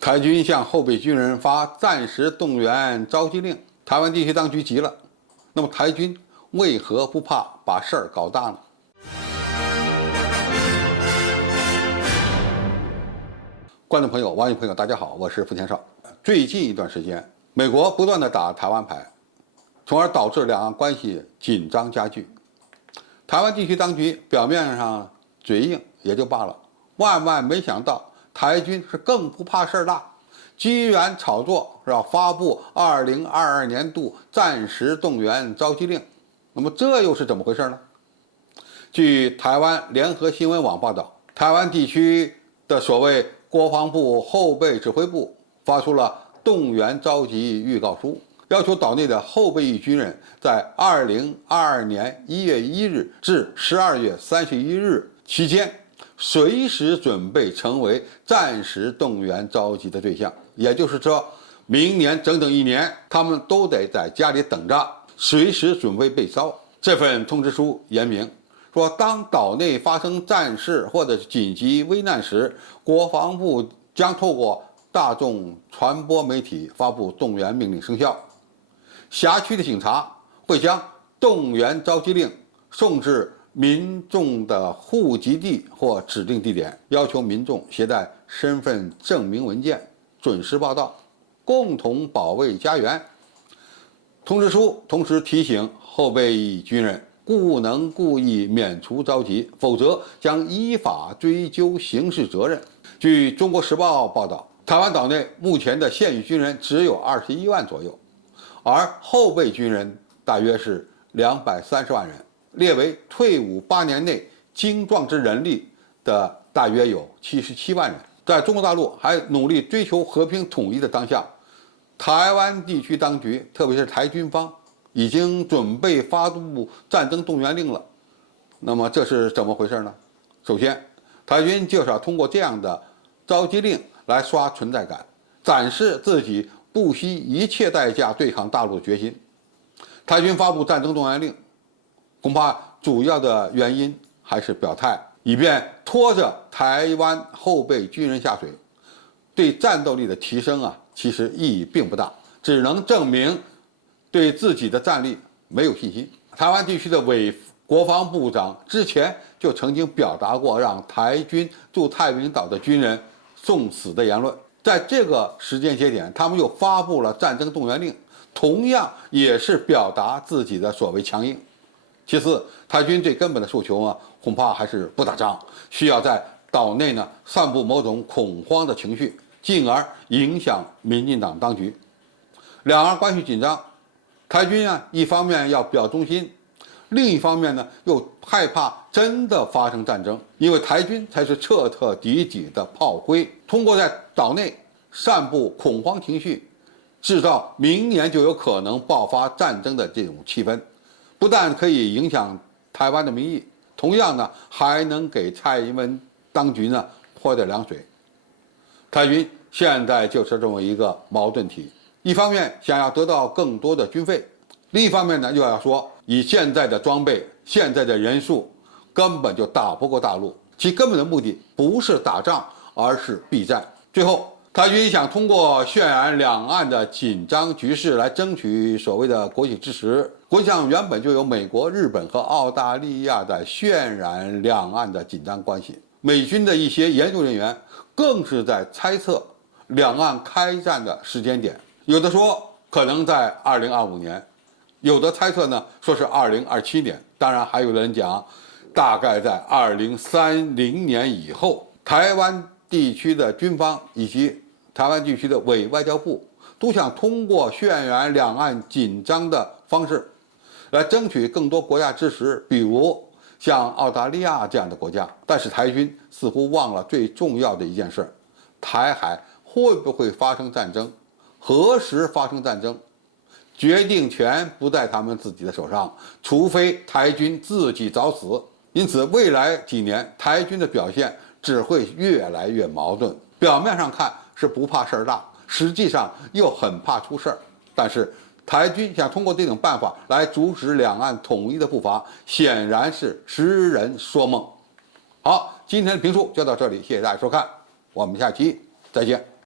台军向后备军人发暂时动员召集令，台湾地区当局急了。那么台军为何不怕把事儿搞大呢？观众朋友、网友朋友，大家好，我是付天少。最近一段时间，美国不断地打台湾牌，从而导致两岸关系紧张加剧。台湾地区当局表面上嘴硬也就罢了，万万没想到台军是更不怕事儿大，居然炒作是吧？发布2022年度暂时动员召集令。那么这又是怎么回事呢？据台湾联合新闻网报道，台湾地区的所谓国防部后备指挥部发出了动员召集预告书，要求岛内的后备役军人在2022年1月1日至12月31日期间，随时准备成为暂时动员召集的对象。也就是说，明年整整1年，他们都得在家里等着，随时准备被召。这份通知书言明说，当岛内发生战事或者紧急危难时，国防部将透过大众传播媒体发布动员命令生效。辖区的警察会将动员召集令送至民众的户籍地或指定地点，要求民众携带身份证明文件，准时报到，共同保卫家园。通知书同时提醒后备役军人，不能故意免除召集，否则将依法追究刑事责任。据中国时报报道，台湾岛内目前的现役军人只有21万左右，而后备军人大约是230万人，列为退伍8年内精壮之人力的大约有77万人。在中国大陆还努力追求和平统一的当下，台湾地区当局，特别是台军方，已经准备发布战争动员令了。那么这是怎么回事呢？首先，台军就是要通过这样的召集令来刷存在感，展示自己不惜一切代价对抗大陆的决心。台军发布战争动员令，恐怕主要的原因还是表态，以便拖着台湾后备军人下水。对战斗力的提升其实意义并不大，只能证明对自己的战力没有信心。台湾地区的国防部长之前就曾经表达过让台军驻太平岛的军人送死的言论。在这个时间节点，他们又发布了战争动员令，同样也是表达自己的所谓强硬。其次，台军最根本的诉求恐怕还是不打仗，需要在岛内散布某种恐慌的情绪，进而影响民进党当局。两岸关系紧张，台军一方面要表忠心，另一方面又害怕真的发生战争，因为台军才是彻彻底底的炮灰。通过在岛内散布恐慌情绪，制造明年就有可能爆发战争的这种气氛，不但可以影响台湾的民意，同样还能给蔡英文当局泼点凉水。台军现在就是这么一个矛盾体，一方面想要得到更多的军费，另一方面又要说以现在的装备、现在的人数，根本就打不过大陆，其根本的目的不是打仗，而是避战。最后，台军想通过渲染两岸的紧张局势来争取所谓的国际支持。国际上原本就有美国、日本和澳大利亚在渲染两岸的紧张关系，美军的一些研究人员更是在猜测两岸开战的时间点，有的说可能在2025年，有的猜测说是2027年，当然还有人讲大概在2030年以后。台湾地区的军方以及台湾地区的伪外交部都想通过渲染两岸紧张的方式来争取更多国家支持，比如像澳大利亚这样的国家。但是台军似乎忘了最重要的一件事，台海会不会发生战争，何时发生战争，决定权不在他们自己的手上，除非台军自己找死。因此未来几年台军的表现只会越来越矛盾，表面上看是不怕事儿大，实际上又很怕出事儿。但是台军想通过这种办法来阻止两岸统一的步伐，显然是痴人说梦。好，今天的评述就到这里，谢谢大家收看，我们下期再见。